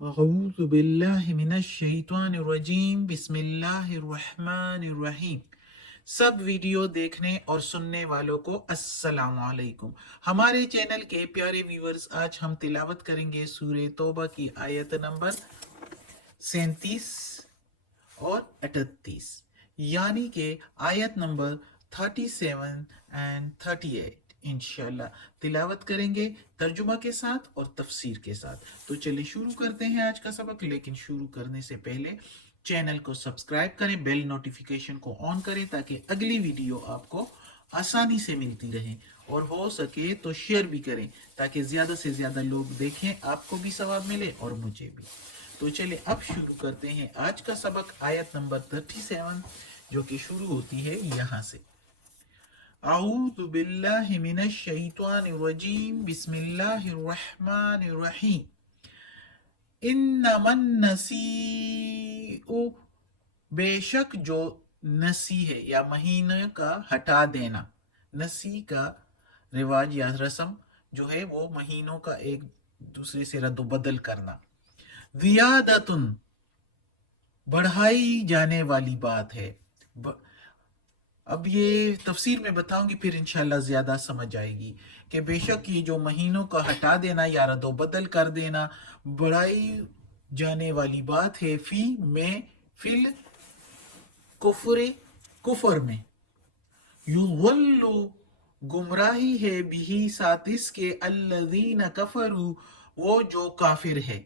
अऊज़ु बिल्लाहि मिनश शैतानिर रजीम बिस्मिल्लाहिर रहमानिर रहीम। सब वीडियो देखने और सुनने वालों को अस्सलाम वालेकुम। हमारे चैनल के प्यारे व्यूअर्स, आज हम तिलावत करेंगे सूरे तौबा की आयत नंबर 37 और 38, यानी कि आयत नंबर 37 एंड 38 इंशाल्लाह तिलावत करेंगे तर्जुमा के साथ और तफसीर के साथ। तो चलिए शुरू करते हैं आज का सबक, लेकिन शुरू करने से पहले चैनल को सब्सक्राइब करें, बेल नोटिफिकेशन को ऑन करें ताकि अगली वीडियो आपको आसानी से मिलती रहे, और हो सके तो शेयर भी करें ताकि ज़्यादा से ज़्यादा लोग देखें, आपको भी सवाब मिले और मुझे भी। तो चलिए अब शुरू करते हैं आज का सबक, आयत नंबर 37, जो कि शुरू होती है यहाँ से। आऊज़ु बिल्लाहि मिनश शैतानिर रजीम बिस्मिल्लाहिर रहमानिर रहीम। इन्नमन नसीउ, बेशक जो नसी है या महीने का हटा देना, नसी का रिवाज या रस्म जो है वो महीनों का एक दूसरे से रद्द-बदल करना। ज़ियादतुन, बढ़ाई जाने वाली बात है। अब ये तफसीर में बताऊंगी, फिर इंशाल्लाह ज़्यादा समझ आएगी कि बेशक ये जो महीनों का हटा देना या रद्द बदल कर देना बढ़ाई जाने वाली बात है। फी में, फिल कुफर, कुफर में, युवल्लु, गुमराही है, बिही साथ इसके, अल्लज़ीना कफरू, वो जो काफिर है,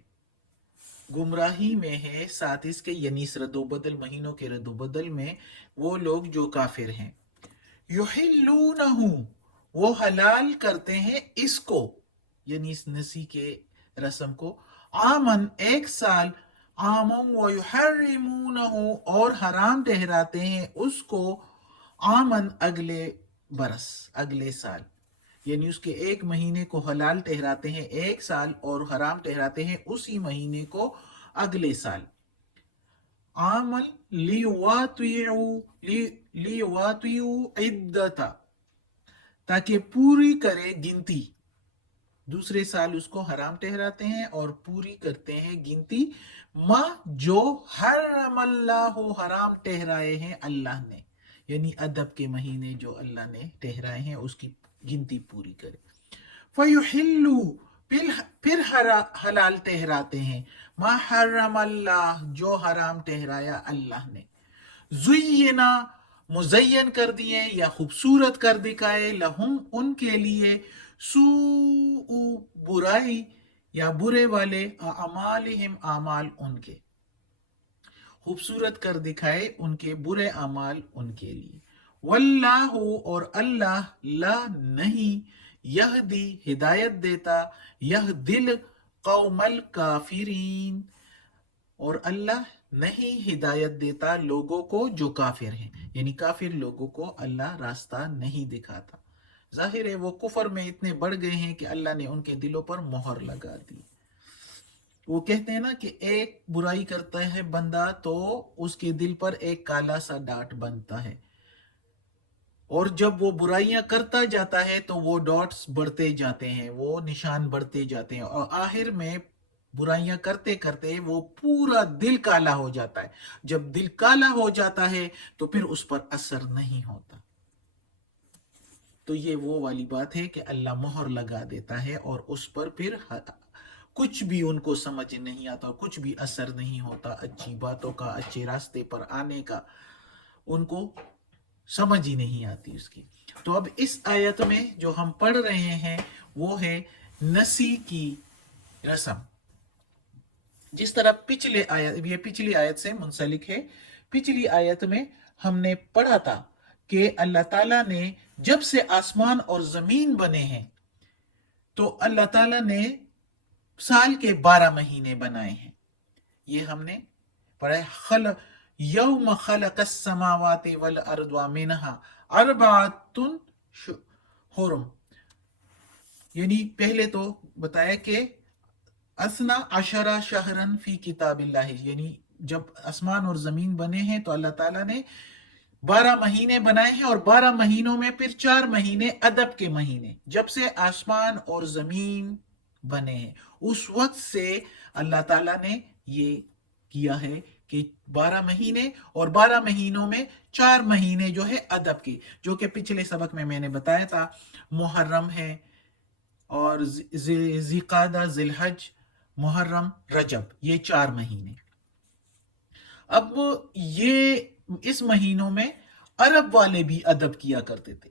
गुमराही में है साथ इसके, यानी इस रद्दोबदल, महीनों के रद्दोबदल में वो लोग जो काफिर हैं। युहिल्लूनहु, वो हलाल करते हैं इसको, यानी इस नसी के रस्म को, आमन, एक साल, आमम व युहर्रिमूनहु, और हराम ठहराते हैं उसको, आमन, अगले बरस, अगले साल, यानी उसके एक महीने को हलाल ठहराते हैं एक साल और हराम ठहराते हैं उसी महीने को अगले साल। आमल लियुवातियु इद्दता, ताकि पूरी करे गिनती, दूसरे साल उसको हराम ठहराते हैं और पूरी करते हैं गिनती, मा, जो हरमल्लाहु, हराम ठहराए हैं अल्लाह ने, यानी अदब के महीने जो अल्लाह ने ठहराए हैं उसकी गिनती पूरी करे। फयुहिल्लु, फिर हलाल ठहराते हैं, मा हर्रम अल्लाह, जो हराम ठहराया अल्लाह ने। जुय्यना, मुजय्यन कर दिए या खूबसूरत कर दिखाए, लहुम, उनके लिए, सू, बुराई या बुरे वाले, अमालिहिम, आमाल उनके, खूबसूरत कर दिखाए उनके बुरे अमाल उनके लिए। वल्लाहु, और अल्लाह, ला, नहीं, यहदी, हिदायत देता, यह दिल, कौमल काफिरीन, और अल्लाह नहीं हिदायत देता लोगों को जो काफिर हैं, यानी काफिर लोगों को अल्लाह रास्ता नहीं दिखाता। जाहिर है वो कुफर में इतने बढ़ गए हैं कि अल्लाह ने उनके दिलों पर मोहर लगा दी। वो कहते हैं ना कि एक बुराई करता है बंदा तो उसके दिल पर एक काला सा डाट बनता है, और जब वो बुराइयां करता जाता है तो वो डॉट्स बढ़ते जाते हैं, वो निशान बढ़ते जाते हैं, और आखिर में बुराइयां करते करते वो पूरा दिल काला हो जाता है। जब दिल काला हो जाता है तो फिर उस पर असर नहीं होता। तो ये वो वाली बात है कि अल्लाह मोहर लगा देता है और उस पर फिर कुछ भी उनको समझ नहीं आता, कुछ भी असर नहीं होता, अच्छी बातों का, अच्छे रास्ते पर आने का उनको समझ ही नहीं आती उसकी। तो अब इस आयत में जो हम पढ़ रहे हैं वो है नसी की रस्म। जिस तरह पिछले आयत, ये पिछली आयत से मुंसलिक है, पिछली आयत में हमने पढ़ा था कि अल्लाह ताला ने जब से आसमान और जमीन बने हैं तो अल्लाह ताला ने साल के 12 महीने बनाए हैं। ये हमने पढ़ा है। खल यौम खलकस समावाति वल अर्द व मिनहा अरबातुन हुरुम, यानी पहले तो बताया कि असना अशरा शहरन फी किताबिल्लाह, यानी जब आसमान और जमीन बने हैं तो अल्लाह ताला ने 12 महीने बनाए हैं, और 12 महीनों में फिर 4 महीने अदब के महीने। जब से आसमान और जमीन बने हैं। उस वक्त से अल्लाह ताला ने ये किया है कि 12 महीने, और 12 महीनों में 4 महीने जो है अदब के, जो कि पिछले सबक में मैंने बताया था, मुहर्रम है, और जिकादा, जिलहज, मुहर्रम, रजब, ये 4 महीने। अब ये इस महीनों में अरब वाले भी अदब किया करते थे।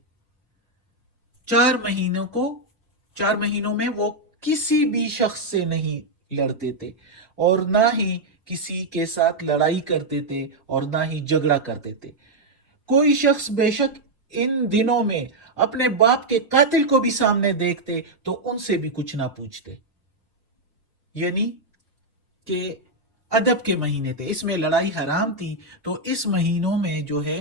4 महीनों में वो किसी भी शख्स से नहीं लड़ते थे, और ना ही किसी के साथ लड़ाई करते थे, और ना ही झगड़ा करते थे। कोई शख्स बेशक इन दिनों में अपने बाप के कातिल को भी सामने देखते तो उनसे भी कुछ ना पूछते। यानी कि अदब के महीने थे, इसमें लड़ाई हराम थी। तो इस महीनों में जो है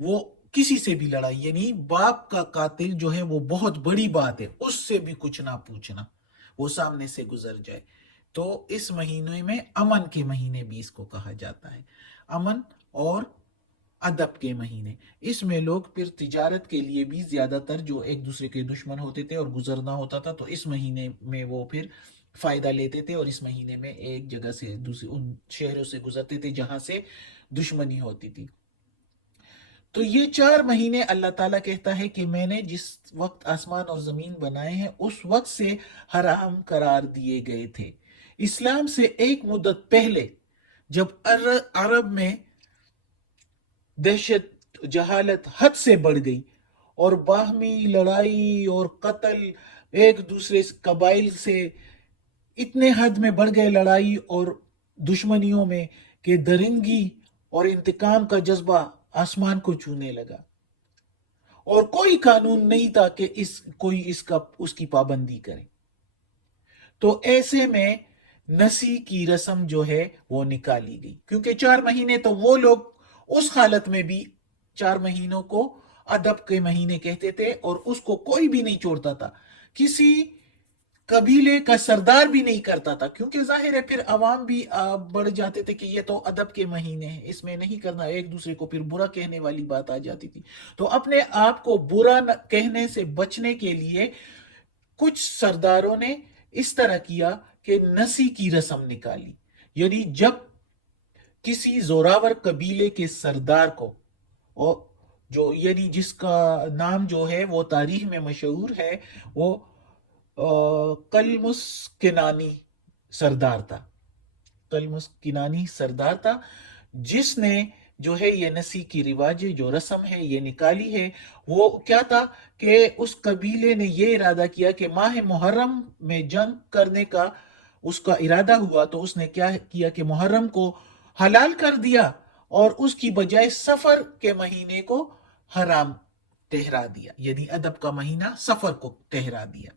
वो किसी से भी लड़ाई, यानी बाप का कातिल जो है वो बहुत बड़ी बात है, उससे भी कुछ ना पूछना, वो सामने से गुजर जाए। तो इस महीने में अमन के महीने भी इसको कहा जाता है, अमन और अदब के महीने। इसमें लोग फिर तिजारत के लिए भी ज्यादातर जो एक दूसरे के दुश्मन होते थे और गुजरना होता था, तो इस महीने में वो फिर फायदा लेते थे, और इस महीने में एक जगह से दूसरे उन शहरों से गुजरते थे जहां से दुश्मनी होती थी। तो ये 4 महीने अल्लाह ताला कहता है कि मैंने जिस वक्त आसमान और जमीन बनाए हैं उस वक्त से हराम करार दिए गए थे। इस्लाम से एक मुद्दत पहले जब अरब में दहशत, जहालत हद से बढ़ गई, और बाहमी लड़ाई और कत्ल, एक दूसरे कबाइल से इतने हद में बढ़ गए लड़ाई और दुश्मनियों में कि दरिंदगी और इंतकाम का जज्बा आसमान को छूने लगा, और कोई कानून नहीं था कि कोई इसका उसकी पाबंदी करे। तो ऐसे में नसी की रस्म जो है वो निकाली गई, क्योंकि 4 महीने तो वो लोग उस हालत में भी 4 महीनों को अदब के महीने कहते थे, और उसको कोई भी नहीं छोड़ता था, किसी कबीले का सरदार भी नहीं करता था, क्योंकि जाहिर है फिर अवाम भी बढ़ जाते थे कि ये तो अदब के महीने हैं, इसमें नहीं करना, एक दूसरे को फिर बुरा कहने वाली बात आ जाती थी। तो अपने आप को बुरा कहने से बचने के लिए कुछ सरदारों ने इस तरह किया कि नसी की रस्म निकाली। यानी जब किसी जोरावर कबीले के सरदार को, और जो यानी जिसका नाम जो है वो तारीख में मशहूर है, वो कलमुस किनानी सरदार था। कलमुस किनानी सरदार था जिसने जो है ये नसी की रिवाजें, जो रस्म है ये निकाली है। वो क्या था कि उस कबीले ने ये इरादा किया कि माह मुहर्रम में जंग करने का उसका इरादा हुआ, तो उसने क्या किया कि मुहर्रम को हलाल कर दिया, और उसकी बजाय सफर के महीने को हराम ठहरा दिया, यानी अदब का महीना सफर को ठहरा दिया।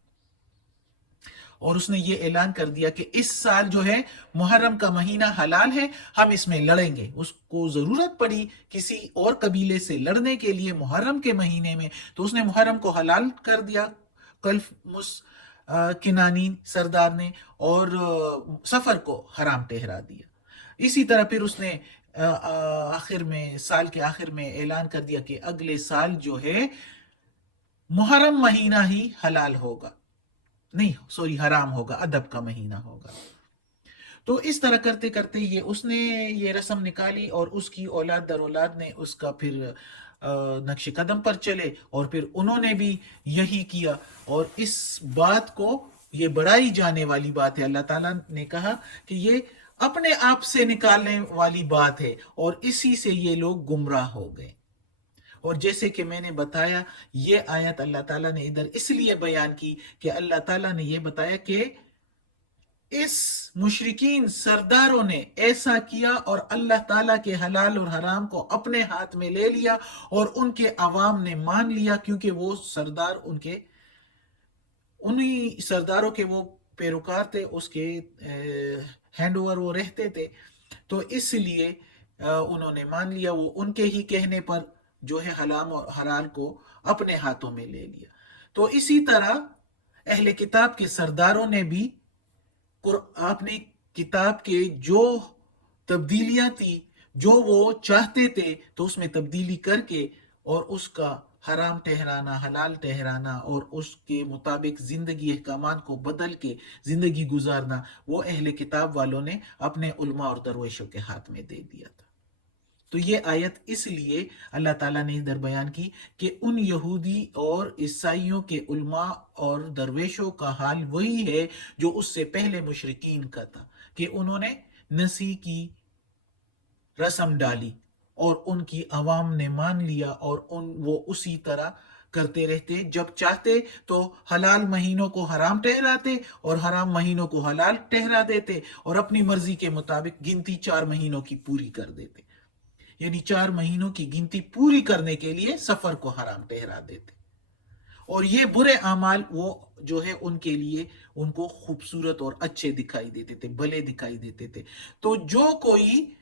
और उसने ये ऐलान कर दिया कि इस साल जो है मुहर्रम का महीना हलाल है, हम इसमें लड़ेंगे। उसको जरूरत पड़ी किसी और कबीले से लड़ने के लिए मुहर्रम के महीने में, तो उसने मुहर्रम को हलाल कर दिया कलमुस किनानी सरदार ने, और सफर को हराम ठहरा दिया। इसी तरह फिर उसने आखिर में, साल के आखिर में ऐलान कर दिया कि अगले साल जो है मुहर्रम महीना ही हलाल होगा, नहीं सॉरी हराम होगा, अदब का महीना होगा। तो इस तरह करते करते उसने ये रस्म निकाली, और उसकी औलाद दर औलाद ने उसका फिर नक्श कदम पर चले, और फिर उन्होंने भी यही किया। और इस बात को, ये बढ़ाई जाने वाली बात है, अल्लाह ताला ने कहा कि ये अपने आप से निकालने वाली बात है, और इसी से ये लोग गुमराह हो गए। और जैसे कि मैंने बताया, ये आयत अल्लाह ताला ने इधर इसलिए बयान की कि अल्लाह ताला ने ये बताया कि इस मुशरिकीन सरदारों ने ऐसा किया, और अल्लाह ताला के हलाल और हराम को अपने हाथ में ले लिया, और उनके अवाम ने मान लिया, क्योंकि वो सरदार उन्हीं सरदारों के वो पैरोकार थे, उसके हैंड ओवर वो रहते थे। तो इसलिए उन्होंने मान लिया, वो उनके ही कहने पर जो है हलाल और हलाल को अपने हाथों में ले लिया। तो इसी तरह अहले किताब के सरदारों ने भी अपनी किताब के जो तब्दीलियां थी, जो वो चाहते थे, तो उसमें तब्दीली करके और उसका حرام ٹھہرانا حلال ٹھہرانا اور اس کے مطابق زندگی احکامات کو بدل کے زندگی گزارنا وہ اہل کتاب والوں نے اپنے علماء اور درویشوں کے ہاتھ میں دے دیا تھا۔ تو یہ آیت اس لیے اللہ تعالیٰ نے ادھر بیان کی کہ ان یہودی اور عیسائیوں کے علماء اور درویشوں کا حال وہی ہے جو اس سے پہلے مشرکین کا تھا، کہ انہوں نے نسی کی رسم ڈالی اور ان کی عوام نے مان لیا اور وہ اسی طرح کرتے رہتے، جب چاہتے تو حلال مہینوں کو حرام ٹھہراتے اور حرام مہینوں کو حلال ٹھہرا دیتے اور اپنی مرضی کے مطابق گنتی 4 مہینوں کی پوری کر دیتے، یعنی 4 مہینوں کی گنتی پوری کرنے کے لیے سفر کو حرام ٹھہرا دیتے، اور یہ برے اعمال وہ جو ہے ان کے لیے ان کو خوبصورت اور اچھے دکھائی دیتے تھے، بھلے دکھائی دیتے تھے۔ تو جو کوئی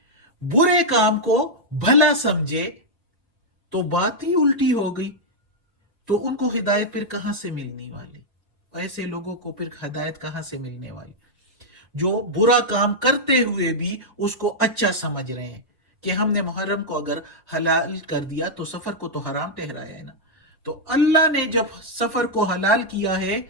برے کام کو بھلا سمجھے تو بات ہی الٹی ہو گئی، تو ان کو ہدایت پھر کہاں سے ملنے والی؟ ایسے لوگوں کو پھر ہدایت کہاں سے ملنے والی جو برا کام کرتے ہوئے بھی اس کو اچھا سمجھ رہے ہیں کہ ہم نے محرم کو اگر حلال کر دیا تو سفر کو تو حرام ٹھہرایا ہے نا، تو اللہ نے جب سفر کو حلال کیا ہے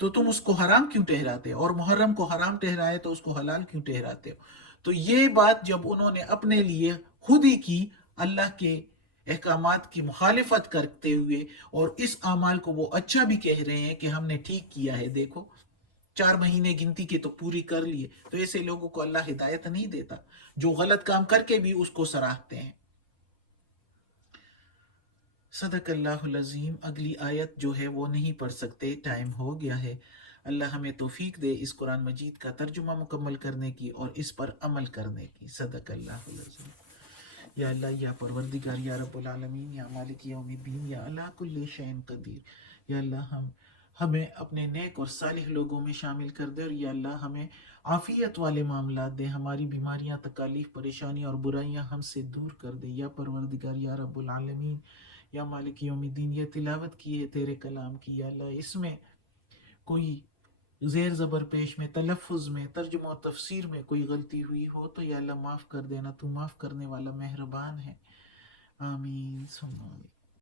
تو تم اس کو حرام کیوں ٹھہراتے ہو، اور محرم کو حرام ٹھہرائے تو اس کو حلال کیوں ٹھہراتے ہو؟ تو یہ بات جب انہوں نے اپنے لیے خود ہی کی، اللہ کے احکامات کی مخالفت کرتے ہوئے، اور اس اعمال کو وہ اچھا بھی کہہ رہے ہیں کہ ہم نے ٹھیک کیا ہے، دیکھو 4 مہینے گنتی کے تو پوری کر لیے، تو ایسے لوگوں کو اللہ ہدایت نہیں دیتا جو غلط کام کر کے بھی اس کو سراہتے ہیں۔ صدق اللہ العظیم۔ اگلی آیت جو ہے وہ نہیں پڑھ سکتے، ٹائم ہو گیا ہے۔ اللہ ہمیں توفیق دے اس قرآن مجید کا ترجمہ مکمل کرنے کی اور اس پر عمل کرنے کی۔ صدق اللہ العظیم۔ یا اللہ، یا پروردگار، یا رب العالمین، یا مالک یوم الدین، یا اللہ کل شیء قدیر، یا اللہ ہمیں اپنے نیک اور صالح لوگوں میں شامل کر دے، اور یا اللہ ہمیں عافیت والے معاملات دے، ہماری بیماریاں، تکالیف، پریشانیاں اور برائیاں ہم سے دور کر دے، یا پروردگار، یا رب العالمین، یا مالک یوم الدین۔ یہ تلاوت کی ہے تیرے کلام کی، یا اللہ اس میں کوئی زیر زبر پیش میں، تلفظ میں، ترجمہ و تفسیر میں کوئی غلطی ہوئی ہو تو یا اللہ معاف کر دینا، تو معاف کرنے والا مہربان ہے۔ آمین ثم آمین۔